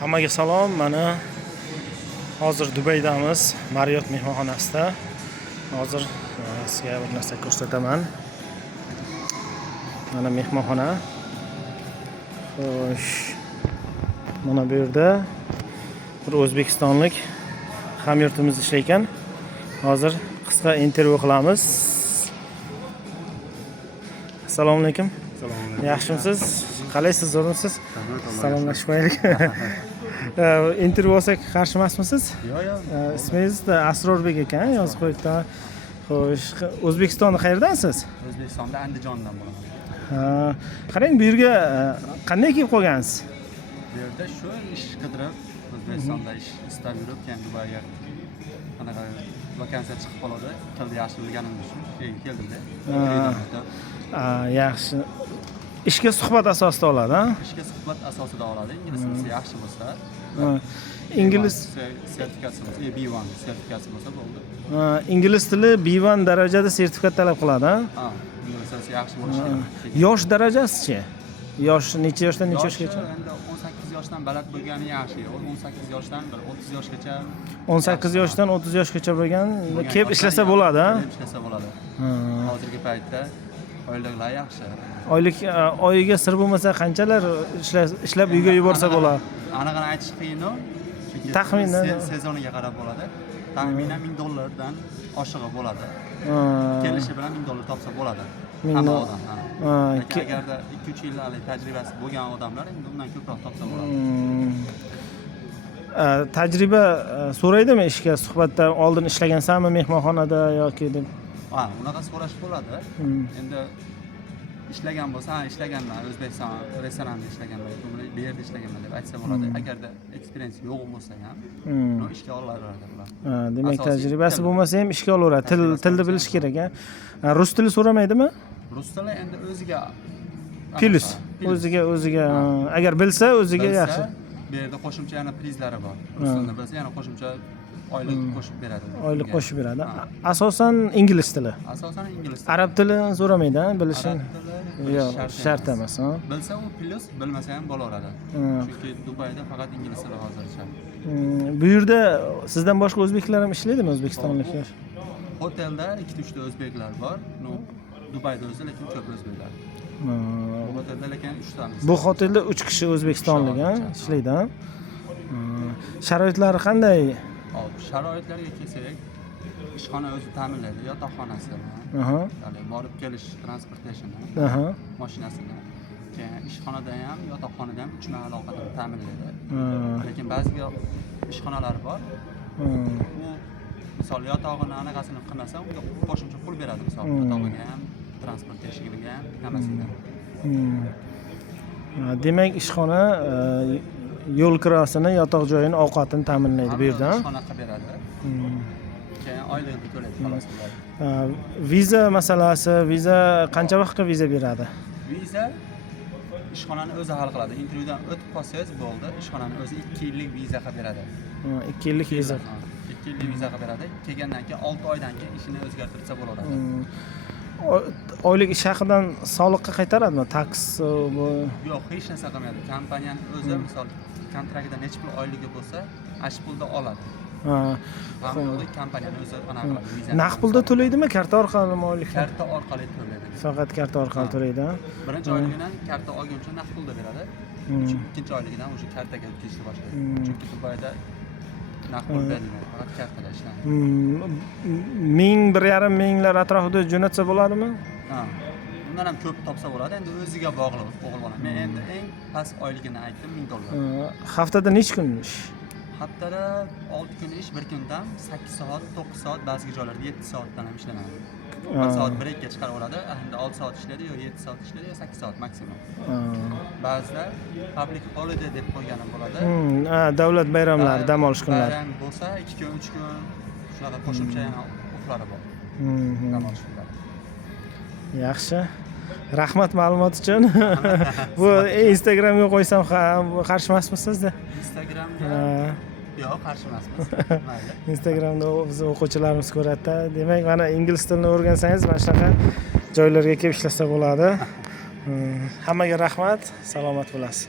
Hammaga salom. Mana hozir Dubaydamiz, Marriott mehmonxonasida. Hozir sizga bir narsa ko'rsataman. Mana mehmonxona. Xo'sh. Mana bu yerda bir o'zbekistonlik hamyurtimiz ishlaykan. Hozir qisqa intervyu qilamiz. Assalomu alaykum. Yaxshimisiz? Qalaysiz, zo'rmisiz? Salomlashib qo'yaylik. Intervyu olsak qarshi emasmisiz? Yo'q. Ismingiz Asrorbek ekan, yozib qo'yibdi. Xo'sh, O'zbekistonda qayerdansiz? O'zbekistonda Andijondan bo'laman. Qarang, bu yerga qanday kelib qolgansiz? Bu yerda shu ish qidirib, O'zbekistonda ish istab yurib, keyin Dubayga qanaqa vakansiya chiqib qoladi, tilni yaxshi bilganimni uchun keldim-da. Yaxshi. Ishga suhbat asosida oladi, ha? Ishga suhbat asosida oladi. Ingliz tili yaxshi bo'lsa, ingliz sertifikasi bo'lsa, B1 sertifikasi bo'lsa bo'ldi. Ingliz tili B1 darajada sertifikat talab qiladi, ha? Ingliz tili yaxshi bo'lishi kerak. Yosh darajasi-chi? Yosh necha yoshdan necha yoshgacha? Endi 18 yoshdan baland bo'lgani yaxshi. 18 yoshdan 30 yoshgacha. 18 yoshdan 30 yoshgacha bo'lgan kelib ishlasa bo'ladi, ha? Ishlasa bo'ladi. Hozirgi paytda oyliklar yaxshi. Oylik oyiga sir bo'lmasa qanchalar ishlab uyga yuborsa bo'ladi? Aniqini aytish qiyin-ku. Taxminan sezoniga qarab bo'ladi. Taxminan $1000 dan oshig'i bo'ladi. Kelishi bilan $1000 topsa bo'ladi. Hamma odam. Agarda 2-3 yillik tajribasi bo'lgan odamlar endi undan ko'proq topsa bo'ladi. Tajriba so'raydimi ishga suhbatdan oldin ishlagansanmi mehmonxonada yoki deb? Unaqa so'rash bo'ladi. Endi ishlagan bo'lsa, ishlaganman, O'zbekiston restoranda ishlaganman, bu yerda ishlaganman deb aytsa bo'ladi. Agarda experience yo'q bo'lsa ham, ishga olaveradi ular. Demak, tajribasi bo'lmasa ham ishga olaveradi. Tilni bilish kerak, ha? Rus tili so'ramaydimi? Rus tili endi o'ziga plus. O'ziga agar bilsa, o'ziga yaxshi. Bu yerda qo'shimcha yana prizlari bor. Rus tilini bilsa, yana qo'shimcha oylik qo'shib beradi. Oylik qo'shib beradi. Asosan ingliz tili. Asosan ingliz tili. Arab tili so'ramaydi, bilishi. Yo'q, shart emas, ha. Bilsa u plus, bilmasa ham bo'laveradi. Chunki Dubayda faqat ingliz tili hozircha. Bu yerda sizdan boshqa o'zbeklar ham ishlaydimi, o'zbekistonliklar? Hotelda 2-3 ta o'zbeklar bor. Dubayda o'zi lekin ko'p o'zbeklar. Bu hotelda lekin 3 ta. Bu hotelda 3 kishi o'zbekistonlik, ha, ishlaydi, ha. Sharoitlari qanday? Sharoitlarga kelsak, ishxona o'zi ta'minlaydi, yotoqxonasi, ya'ni borib kelish transportationni, mashinasini. Keyin ishxonada ham, yotoqxonada ham 3 mahal ovqatni ta'minlaydi. Lekin ba'zi ishxonalar bor. U misol yotog'ini anaqasini qilmasa, unga qo'shimcha pul beradi, misol yotog'iga ham, transportationiga ham, hammasiga. Demak, ishxona yo'l kirosini, yotoq joyini, ovqatini ta'minlaydi bu yerda. Ishxona qilib beradi. Keyin oyligini to'laydi xolos. Viza masalasi, viza qancha vaqtga viza beradi? Viza ishxonani o'zi hal qiladi. Intervyudan o'tib qolsangiz bo'ldi, ishxonani o'zi 2 yillik viza qilib beradi. 2 yillik viza. 2 yillik viza qilib beradi. Kelgandan keyin 6 oydan keyin ishini o'zgartirsa bo'laveradi. Oylik ish haqidan soliqqa qaytaradimi? Taks bu? Yo'q, hech narsa qilmaydi. Kompaniyani o'zi misol kontraktida necha pul oyligi bo'lsa, ash pulda oladi. Hamma kompaniyani o'zi anaqa qiladi, viza. Naqd pulda to'laydimi, karta orqalimi oylik? Karta orqali to'laydi. Faqat karta orqali to'laydi, ha? Birinchi oyligidan karta olguncha naqd pulda beradi. Ikkinchi oyligidan o'sha kartaga o'tkazishni boshlaydi. Chunki Dubayda naqd pul berilmaydi, faqat kartada ishlaydi. 1,5 minglar atrofida jo'natsa bo'ladimi? Undan ham ko'p topsa bo'ladi. Endi o'ziga bog'liq, o'g'il bola. Men endi eng past oyligini aytdim, $1000. Haftada necha kun ish? Haftada 6 kun ish, bir kundan 8 soat, 9 soat, ba'zi joylarda 7 soatdan ham ishlanadi. 1 soat breakga chiqaraveradi. Endi 6 soat ishlaydi, yo 7 soat ishlaydi, yo 8 soat maksimum. Ba'zida public holiday deb qo'yganim bo'ladi. Davlat bayramlari, dam olish kunlari. Bayram bo'lsa 2 kun, 3 kun shunaqa qo'shimcha yana o'qlari bor. Dam olish kunlari. Yaxshi. Rahmat ma'lumot uchun. Bu Instagramga qo'ysam ham qarshi emasmisizda? Instagramga yo'q, qarshi emasmiz. Mayli. Instagramda biz o'quvchilarimiz ko'radi-da. Demak, mana ingliz tilini o'rgansangiz, mana shunaqa joylarga kelib ishlasa bo'ladi. Hammaga rahmat, salomat bo'lasiz.